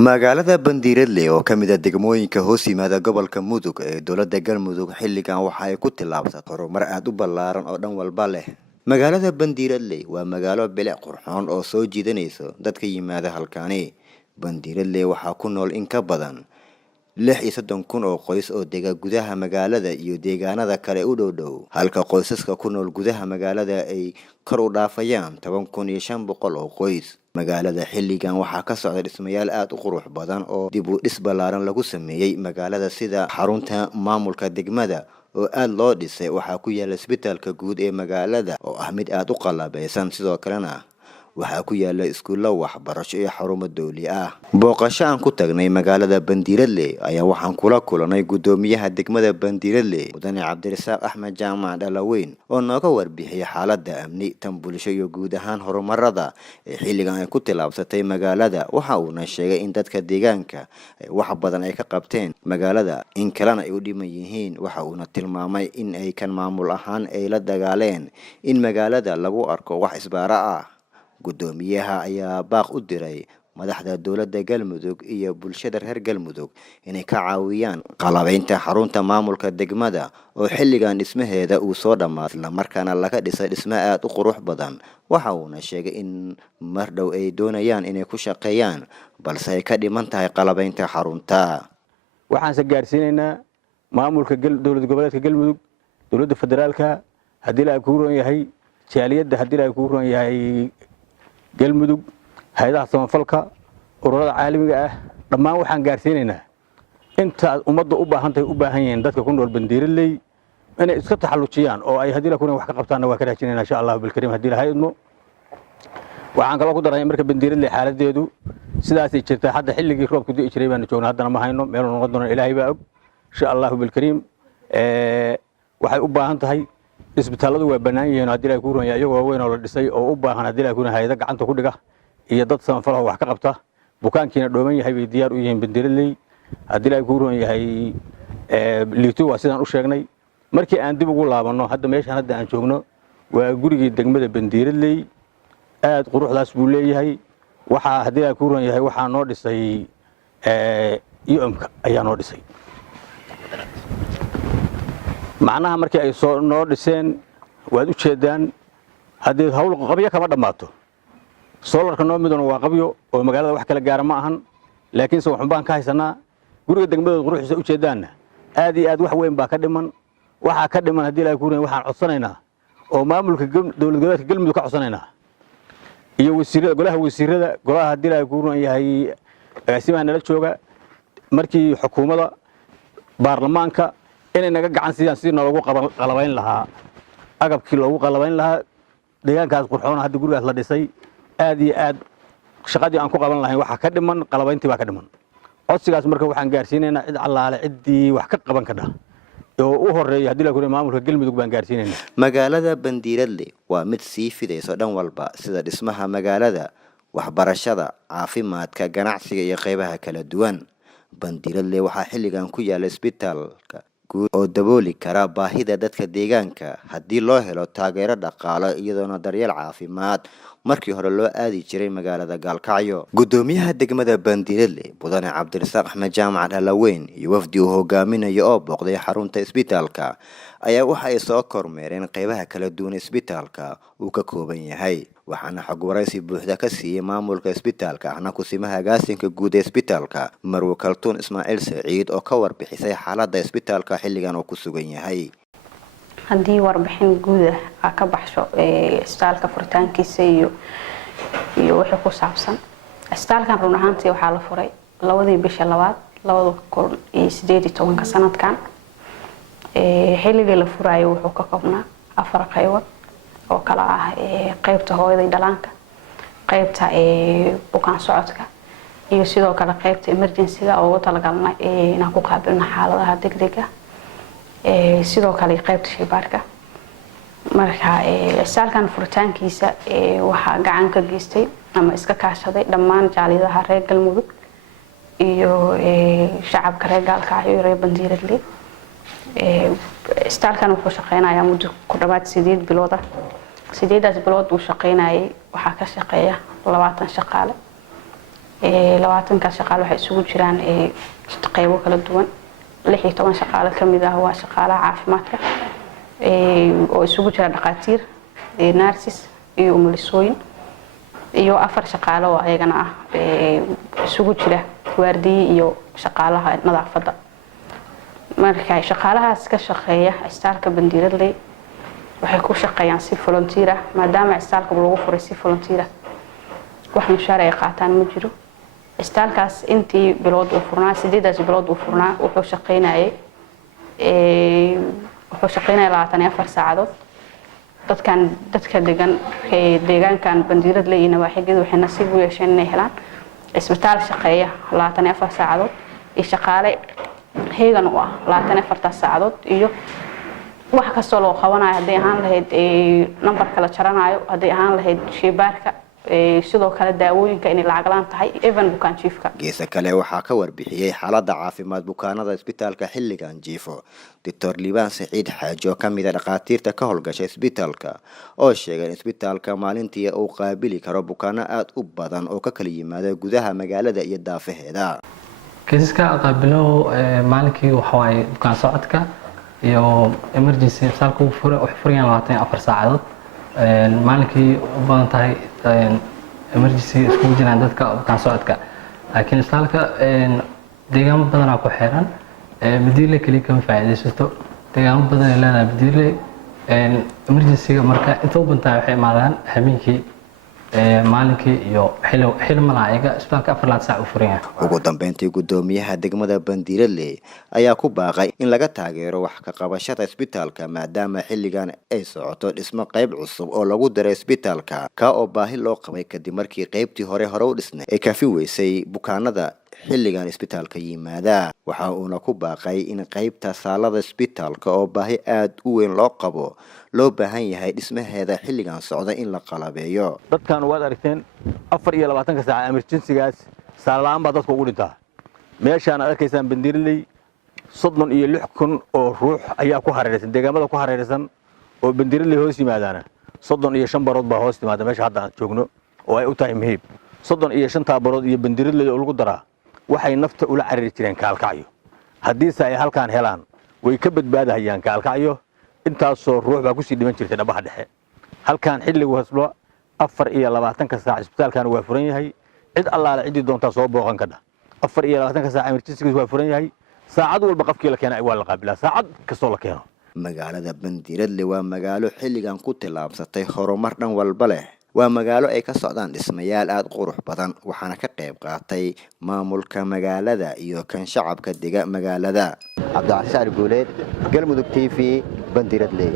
magaalada Bandiiradle oo ka mid ah degmooyinka hoos yimaada gobolka Mudug ee dowladda Galmudug xilligan waxa ay ku tillaabsatay horumar aad u ballaaran oo dhan walba leh. Magaalada Bandiiradle waa magaalo bilic qurxoon oo soo jiidanaysa dadka yimaada halkaani. Bandiiradle waxaa ku nool in ka badan 36,000 oo qoys oo dega gudaha magaalada iyo deegaanada kale u dhow halka qoysaska ku nool gudaha magaalada ay kor u dhaafayaan 10,500 oo qoys. magaalada xilligan waxaa ka socda dhismayaal aad u qurux badan oo dib u dhis ballaaran lagu sameeyay magaalada sida xarunta maamulka degmada oo aad loo dhisay. waxaa ku yaala isbitaalka guud ee magaalada oo ah mid aad u qalabeysan, sidoo kalena waxaa ku yaala iskuulo waxbarasho iyo xarumo dawli ah. booqasho aan ku tagnay magaalada Bandiiradle ayaa waxaan kula kulanay gudoomiyaha degmada Bandiiradle Mudane Cabdirasaaq Axmed Jaamac Dhalaweyn oo nooga warbixiyay xaaladda amni tan bulsho iyo guud ahaan horumarada ee xilligan ay ku tillaabsatay magaalada. waxa uu sheegay in dadka deegaanka wax badan ay ka qabteen magaalada in kalena ay u dhiman yihiin. waxa uu tilmaamay in ay kan maamul ahaan ay la dagaaleen in magaalada lagu arko wax isbaara ah. gudoomiyaha ayaa baaq u diray madaxda dowladda Galmudug iyo bulshada reer Galmudug inay ka caawiyaan qalabaynta xarunta maamulka degmada oo xilligan dhismaheeda uu soo dhamaaday isla markaana laga dhisay dhismo aad u qurux badan. waxa uu sheegay in mar dhow ay doonayaan inay ku shaqeeyaan balse ay ka dhiman tahay qalabaynta xarunta. waxaan se gaarsiinaynaa maamulka dowlad goboleedka Galmudug, dowladda federaalka hadii la ku roon yahay jaaliyadda, hadii la ku roon yahay Galmudug, hay'adaha samafalka, ururada caalamiga ah, dhammaan waxaan gaarsiinaynaa inta ummadda u baahan yihiin dadka ku nool Bandiiradle inay iska taxalluujiyaan oo ay hadii la ku wax ka qabtaan waa ka raajinaynaa insha Allah bil kariim hadii la hay'admo. waxaan kala ku daray marka Bandiiradle xaaladeedu sidaas ay jirtaa hadda xilligii roobku dii jiray baan joognaa, haddana ma hayno meel noqon doona Ilaahay baa og insha Allah bil kariim. waxay u baahan tahay isbitaaladu waa banaan yihiin hadii ay ku roon yahay iyagoo weyn oo la dhisay oo u baahan hadii ay ku hay'ado gacanta ku dhiga iyo dad samafal wax ka qabta. bukaankiina dhooman yahay bay diyaar u yihiin Bandiiradle hadii ay ku roon yahay liito waa sidaan u sheegnay. markii aan dib ugu laabano hadda meeshan hadda aan joogno waa gurigii degmada Bandiiradle aad quruxdaas buu leeyahay. waxa hadii ay ku roon yahay waxa noo dhisay UMka ayaa noo dhisay. macnaha markii ay soo noo dhiseen waad u jeedaan hadii hawl qabyo kama dhamaato. solarka noo midna waa qabyo oo magaalada wax kala gaar ma ahan, laakiin soo xubaan ka haysanaa guriga degmada quruxdiisa u jeedaan aad iyo aad wax weyn baa ka dhiman. waxa ka dhiman hadii la ku roon waxaan codsanaynaa oo maamulka dowlad goboleedka Galmudug ka codsanaynaa iyo wasiirada golaha hadii la ku roon yahay agaasimaha nala jooga markii xukuumadda baarlamaanka inay naga gacan siiyaan si loogu qalabayn lahaa agabkii loogu qalabayn lahaa deegaankaas qurxoon hadda gurigaas la dhisay. aad iyo aad shaqadii aan ku qaban lahayn waxa ka dhiman qalabayntii baa ka dhiman. codsigaas marka waxaan gaarsiinaynaa cid allaale ciddii wax ka qaban karta oo u horeeyo hadii la ku maamulka Galmudug baan gaarsiinaynaa. magaalada Bandiiradle waa mid sii fidayso dhan walba sida dhismaha magaalada, waxbarashada, caafimaadka, ganacsiga iyo qaybaha kala duwan. Bandiiradle waxaa xilligan ku yaala isbitaalka oo dabooli kara baahida dadka deegaanka hadii loo helo taageero dhaqaale iyadoona daryeel caafimaad markii hore loo aadi jiray magaalada Gaalkacyo. gudoomiyaha degmada Bandiiradle Mudane Cabdirasaaq Axmed Jaamac Dhalaweyn iyo wafdi uu hogaaminayo oo booqday xarunta isbitaalka ayaa waxa ay soo kormeereen qaybaha kala duwan isbitaalka uu ka kooban yahay. waxaana xog waraysi buuxda ka siiyay maamulka isbitaalka ahna kusimaha agaasinka guud ee isbitaalka Marwo Kaltuun Ismaaciil Saciid oo ka warbixisay xaaladda isbitaalka xilligan uu ku sugan yahay. haddii warbixin guud ah ka baxsho isbitaalka furitaankiisa iyo wixii ku saabsan isbitaalkan run ahaantii waxaa la furay 2 bisha 2 2018 sanadkan. xilliga la furayo wuxuu ka koobnaa 4 qaybood oo kala ah qaybta hooyada dhalaanka, qaybta bukaan socodka iyo sidoo kale qaybta emergency-ga oo talagalna inaan ku qaabilno xaaladaha degdega sidoo kale qaybta shaybaarka. marka isbitaalkan furitaankiisa waxa gacan ka geystay ama iska kaashaday dhammaan jaaliyadaha reer Galmudug iyo shacabka reer Gaalkacyo iyo reer Bandiiradle. isbitaalkan wuxuu shaqeynayaa muddo ku dhawaad 8 bilood ah. 8daas bilood uu shaqeynayay waxa ka shaqeeya 20 shaqaale labaatanka shaqaale waxay isugu jiraan qaybo kala duwan 16 shaqaale kamid ah waa shaqaalaha caafimaadka oo isugu jira dhaqaatiir nurses iyo umulisooyin iyo 4 shaqaale oo ayagana ah isugu jira waardiye iyo shaqaalaha nadaafadda marka shaqaalahaas ka shaqeeya istaalka Bandiradley waxay ku shaqeeyaan si volunteer ah maadaama istaalka lagu furay si volunteer ah wax mushaar ay qaataan ma jiro istaalkaas intii bilood uu furnaa 8 bilood uu furnaa wuxuu shaqeynayay 24 saacadood dadka deegaankan Bandiradley iyo nawaaxigeeda waxay nasiib u yeesheen inay helaan isbitaal shaqeeya 24 saacadood iyo shaqaale heegan u ah 24 saacadood iyo wax kasta loo qabanayo haday ahaan lahayd numberka la jaranayo haday ahaan lahayd sheybaarka sidoo kale daawooyinka in lacag laan tahay even bukaan jiifka geesa kale waxaa ka warbixiyay xaaladda caafimaad bukaanada isbitaalka xilligan jiifo Dr. Liban Saciid Xaaji oo kamid ah dhaqaatiirta ka howlgashay isbitaalka oo sheegay in isbitaalka maalintii uu qaabili karo bukaano aad u badan oo ka kala yimaada gudaha magaalada iyo daafaheeda kiisaska qaabilo maalinkii waxa way bukaan socodka iyo emergency isbitaalku furayaan 24 saacadood maalinkii u badan tahay emergency isku jiraan dadka bukaan socodka laakiin isbitaalka deegaan badan ku xiran Bandiradley kaliya kama faa'iideysto deegaan badan ay leedahay Bandiradley emergency marka inta u bantaa waxay imaadaan habeenkii maalinkii iyo xilli malaayiga isbitaalka 4 saac u furan yahay ugu dambeyntii gudoomiyaha degmada Bandiradley ayaa ku baaqay in laga taageero wax ka qabashada isbitaalka maadaama xilligan ay socoto dhismo qayb cusub oo lagu daray isbitaalka ka oo baahi loo qabay kadib markii qaybtii hore u dhisnay ay ka fiweysay bukaanada xilligan isbitaalka yimaada waxa uu ku baaqay in qaybta saalada isbitaalka oo baahi aad u weyn loo qabo loo baahan yahay dhismaheeda xilligan socda in la qalabeeyo dadkan waad aragteen 24 saac emergency-gaas saalaan baa dadku ugu dhintaa meeshaan aad arkaysaan Bandiradley 36,000 oo ruux ayaa ku hareeraysan deegaamada ku hareeraysan oo Bandiradley hoos yimaadana 35 barood baa hoos timaada meesha hadda aan joogno oo ay u tahay muhiim 35 barood iyo Bandiradley oo lagu daraa waxay nafta ula cariiri jireen kaalkacyo haddii ay halkaan helaan way ka badbaadayaan kaalkacyo intaasoo ruux baa ku sii dhiman jirtay dhabaha dhexe halkaan xilligu haslo 24 saac isbitaalkan waa furan yahay cid allaale cidii doonta soo booqan kada 24 saac emergency waa furan yahay saacad walba qofkii la keenay waa la qaabilaa saacad kastoo la keeno magaalada Bandiradley waa magaalo xilligan ku tilaabsatay horumar dhan walba leh waa magaalo ay ka socdaan dhismayaal aad qurux badan waxaana ka qayb qaatay maamulka magaalada iyo kan shacabka dega magaalada Cabdi Cashaar Guuleed Galmudug TV Bandiradley